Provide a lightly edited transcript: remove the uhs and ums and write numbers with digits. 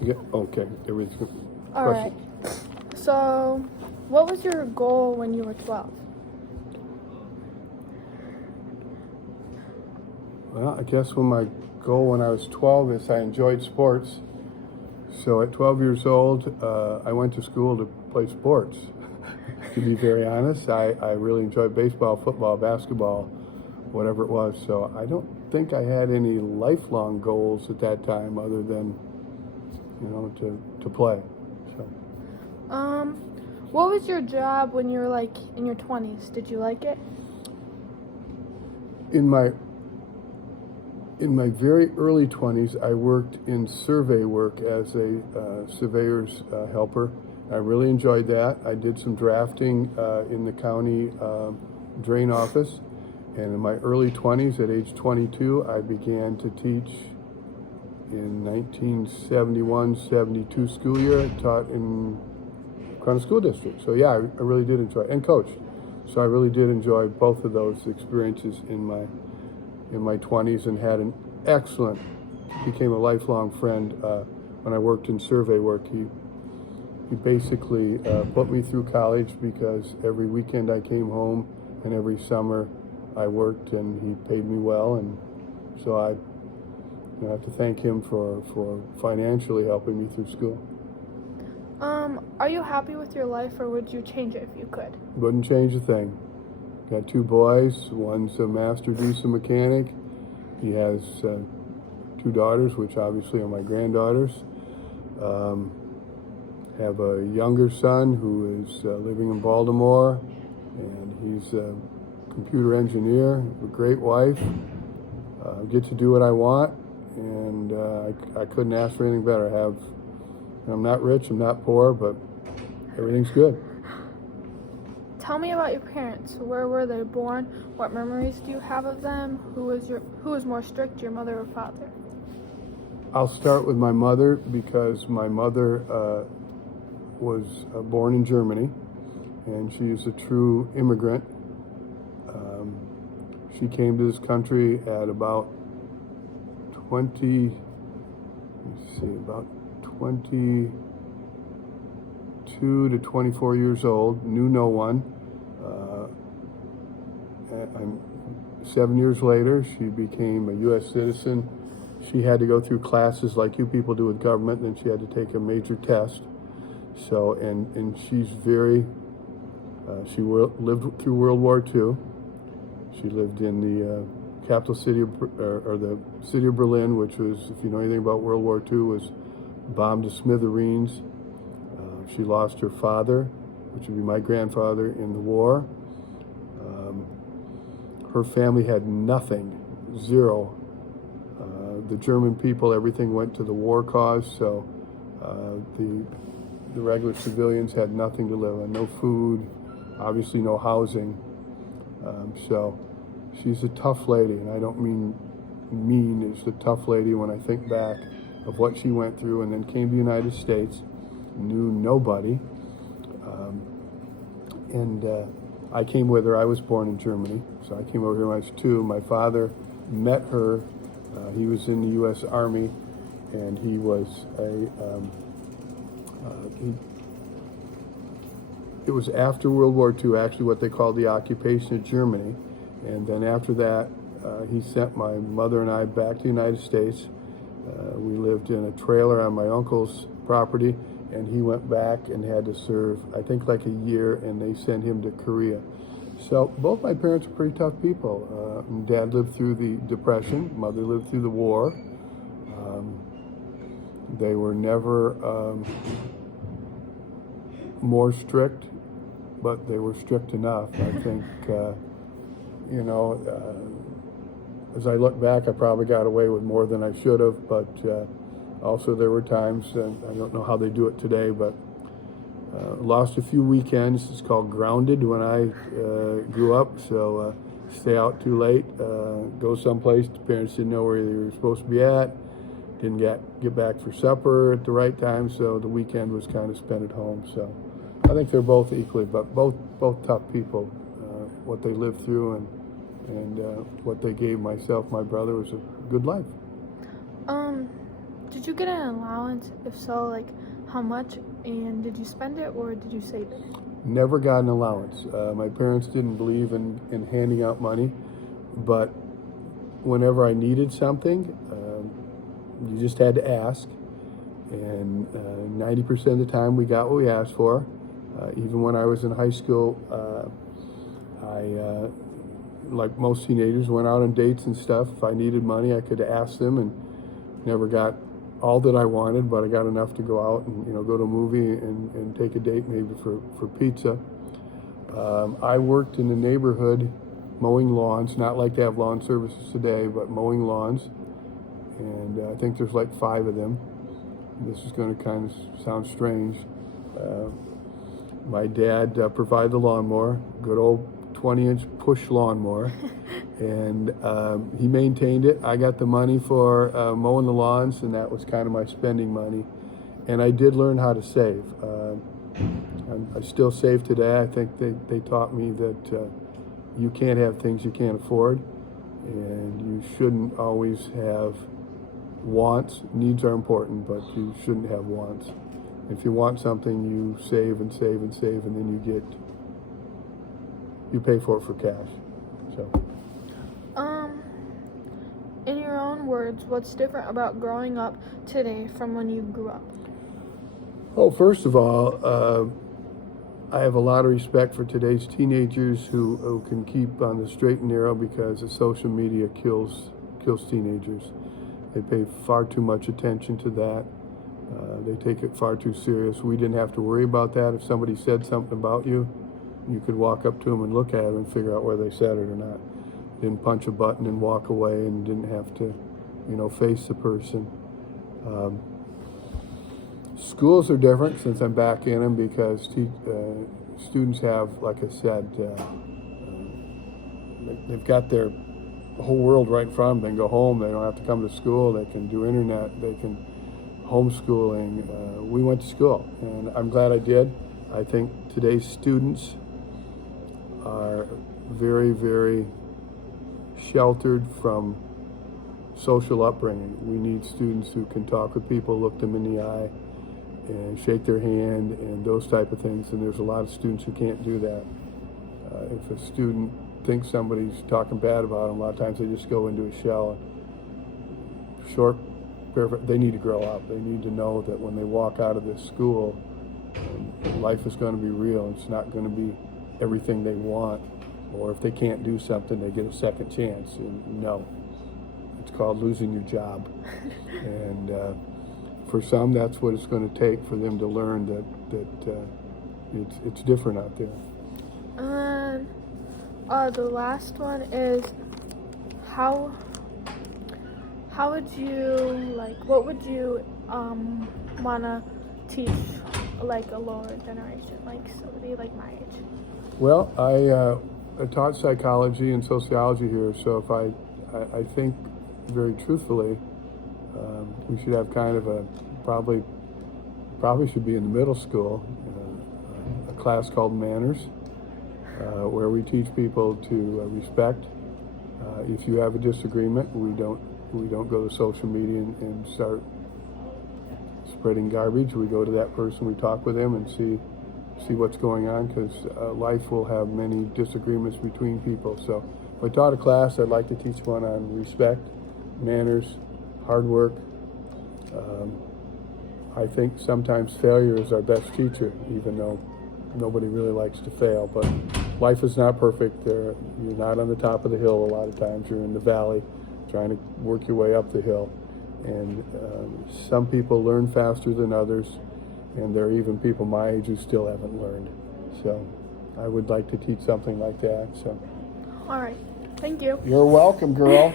Yeah, okay, everything's good. All right. So, what was your goal when you were 12? Well, I guess my goal when I was 12 is I enjoyed sports. So at 12 years old, I went to school to play sports. To be very honest, I really enjoyed baseball, football, basketball, whatever it was. So I don't think I had any lifelong goals at that time other than, to play. So What was your job when you were like in your 20s? Did you like it? in my very early 20s, I worked in survey work as a surveyor's helper. I really enjoyed that. I did some drafting in the county drain office. And in my early 20s, at age 22, I began to teach in 1971-72 school year. I taught in Corona School District. So yeah, I really did enjoy it, and coached. So I really did enjoy both of those experiences in my 20s, and had an excellent, became a lifelong friend when I worked in survey work. He basically put me through college because every weekend I came home and every summer I worked, and he paid me well, and so I have to thank him for financially helping me through school. Are you happy with your life, or would you change it if you could? Wouldn't change a thing. Got 2 boys. One's a master diesel mechanic. He has 2 daughters, which obviously are my granddaughters. Have a younger son who is living in Baltimore, and he's a computer engineer. A great wife. Get to do what I want, and I couldn't ask for anything better. I'm not rich, I'm not poor, but everything's good. Tell me about your parents. Where were they born? What memories do you have of them? Who was more strict, your mother or father? I'll start with my mother, because my mother was born in Germany, and she is a true immigrant. She came to this country at about 22 to 24 years old, knew no one. And 7 years later, she became a U.S. citizen. She had to go through classes like you people do with government, and then she had to take a major test. So, and she's lived through World War II. She lived in the capital city or the city of Berlin, which was, if you know anything about World War II, was bombed to smithereens. She lost her father, which would be my grandfather, in the war. Her family had nothing, zero. The German people, everything went to the war cause, so the regular civilians had nothing to live on, no food, obviously no housing. So she's a tough lady, and I don't mean mean, it's a tough lady when I think back of what she went through, and then came to the United States, knew nobody, and I came with her. I was born in Germany, so I came over here when I was 2. My father met her. He was in the U.S. Army, and he was it was after World War II, actually what they called the occupation of Germany, and then after that, he sent my mother and I back to the United States. We lived in a trailer on my uncle's property, and he went back and had to serve, I think, like a year, and they sent him to Korea. So both my parents are pretty tough people. Dad lived through the Depression. Mother lived through the war. They were never more strict, but they were strict enough. I think, as I look back, I probably got away with more than I should have, but also there were times, and I don't know how they do it today, but lost a few weekends. It's called grounded when I grew up, so stay out too late, go someplace the parents didn't know where they were supposed to be at, didn't get back for supper at the right time, so the weekend was kind of spent at home. So I think they're both equally, but both tough people. What they lived through and what they gave myself, my brother, was a good life. Did you get an allowance? If so, like how much? And did you spend it or did you save it? Never got an allowance. My parents didn't believe in handing out money, but whenever I needed something, you just had to ask. And 90% of the time we got what we asked for. Even when I was in high school, I, like most teenagers, went out on dates and stuff. If I needed money, I could ask them, and never got all that I wanted, but I got enough to go out and go to a movie and take a date maybe for pizza. I worked in the neighborhood mowing lawns, not like they have lawn services today, but mowing lawns. And I think there's like 5 of them. This is going to kind of sound strange. My dad provided the lawnmower, good old 20-inch push lawnmower, and he maintained it. I got the money for mowing the lawns, and that was kind of my spending money. And I did learn how to save. I still save today. I think they taught me that you can't have things you can't afford, and you shouldn't always have wants. Needs are important, but you shouldn't have wants. If you want something, you save and save and save, and then you pay for it for cash. So. In your own words, what's different about growing up today from when you grew up? Oh, first of all, I have a lot of respect for today's teenagers who can keep on the straight and narrow, because the social media kills teenagers. They pay far too much attention to that. They take it far too serious. We didn't have to worry about that. If somebody said something about you, you could walk up to them and look at them and figure out whether they said it or not. Didn't punch a button and walk away, and didn't have to, face the person. Schools are different since I'm back in them, because students have, like I said, they've got their whole world right in front of them. They can go home. They don't have to come to school. They can do internet. They can homeschooling. We went to school, and I'm glad I did. I think today's students are very, very sheltered from social upbringing. We need students who can talk with people, look them in the eye, and shake their hand, and those type of things. And there's a lot of students who can't do that. If a student thinks somebody's talking bad about them, a lot of times they just go into a shell. They need to grow up. They need to know that when they walk out of this school, life is going to be real. It's not going to be everything they want. Or if they can't do something, they get a second chance. And no, it's called losing your job. And for some, that's what it's going to take for them to learn that it's different out there. The last one is how would you what would you wanna teach like a lower generation, like somebody like my age? Well, I taught psychology and sociology here, so if I think very truthfully, we should have kind of probably should be in the middle school, a class called manners, where we teach people to respect. If you have a disagreement, we don't go to social media and start spreading garbage. We go to that person, we talk with them, and see what's going on, because life will have many disagreements between people. So if I taught a class, I'd like to teach one on respect, manners, hard work. I think sometimes failure is our best teacher, even though nobody really likes to fail. But life is not perfect. You're not on the top of the hill a lot of times. You're in the valley trying to work your way up the hill. And some people learn faster than others, and there are even people my age who still haven't learned. So I would like to teach something like that. So. All right. Thank you. You're welcome, girl.